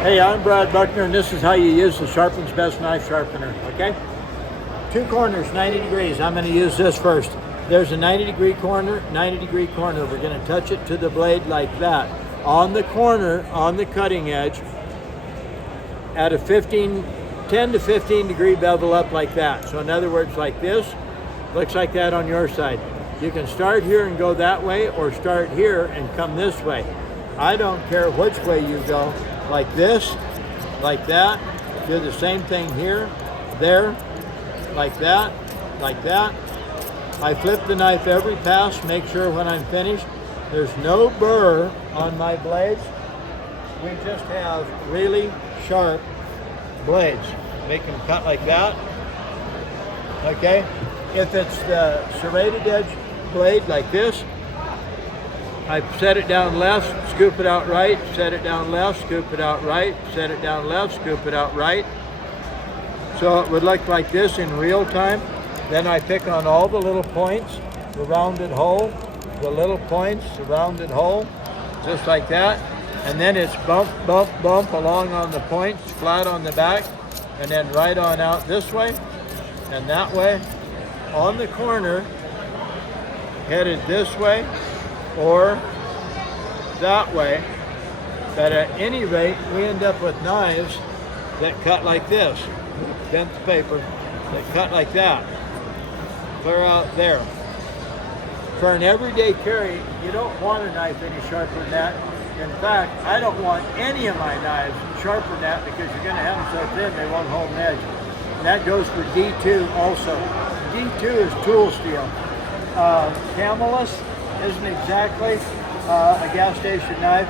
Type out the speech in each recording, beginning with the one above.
Hey, I'm Brad Buckner, and this is how you use the Sharpens Best Knife Sharpener, okay? Two corners, 90 degrees. I'm going to use this first. There's a 90-degree corner, 90-degree corner. We're going to touch it to the blade like that. On the corner, on the cutting edge, at a 10 to 15 degree bevel up like that. So in other words, like this, looks like that on your side. You can start here and go that way, or start here and come this way. I don't care which way you go. Like this, like that. Do the same thing here, there, like that, like that. I flip the knife every pass, make sure when I'm finished, there's no burr on my blades. We just have really sharp blades. Make them cut like that, okay? If it's the serrated edge blade like this, I set it down left, scoop it out right, set it down left, scoop it out right, set it down left, scoop it out right. So it would look like this in real time. Then I pick on all the little points, the rounded hole, the little points, the rounded hole, just like that. And then it's bump, bump, bump along on the points, flat on the back, and then right on out this way and that way. On the corner, headed this way, or that way. But at any rate, we end up with knives that cut like this. Bent the paper, that cut like that. Clear out there. For an everyday carry, you don't want a knife any sharper than that. In fact, I don't want any of my knives sharper than that, because you're going to have them so thin they won't hold an edge. And that goes for D2 also. D2 is tool steel. Camelus isn't exactly a gas station knife.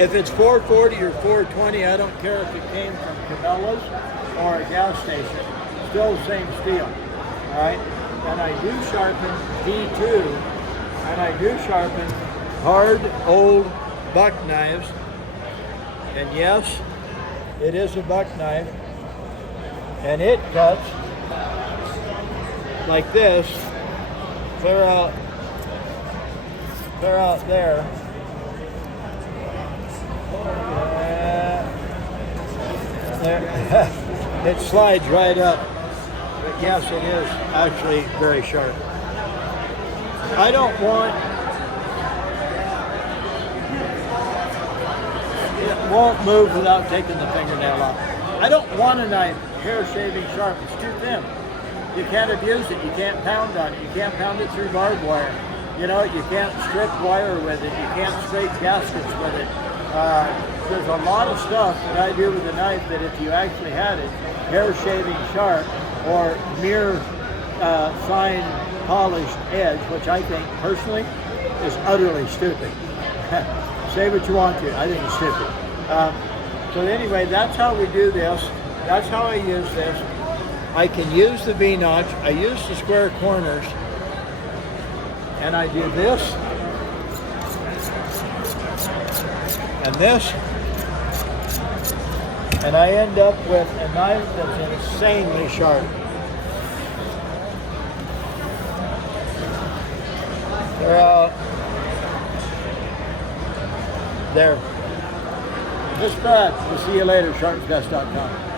If it's 440 or 420, I don't care if it came from Cabela's or a gas station. Still the same steel, all right? And I do sharpen D2, and I do sharpen hard, old buck knives. And yes, it is a buck knife, and it cuts like this, clear out there. There. It slides right up. But yes, it is actually very sharp. I don't want, it won't move without taking the fingernail off. I don't want a knife hair shaving sharp. It's too thin. You can't abuse it. You can't pound on it. You can't pound it through barbed wire. You know, you can't strip wire with it. You can't scrape gaskets with it. There's a lot of stuff that I do with a knife that if you actually had it hair shaving sharp or mere fine polished edge, which I think personally is utterly stupid. Say what you want to. I think it's stupid. So anyway, that's how we do this. That's how I use this. I can use the V-notch. I use the square corners. And I do this. And this. And I end up with a knife that's insanely sharp. They're out. There. This is Brad. We'll see you later. Sharpensbest.com.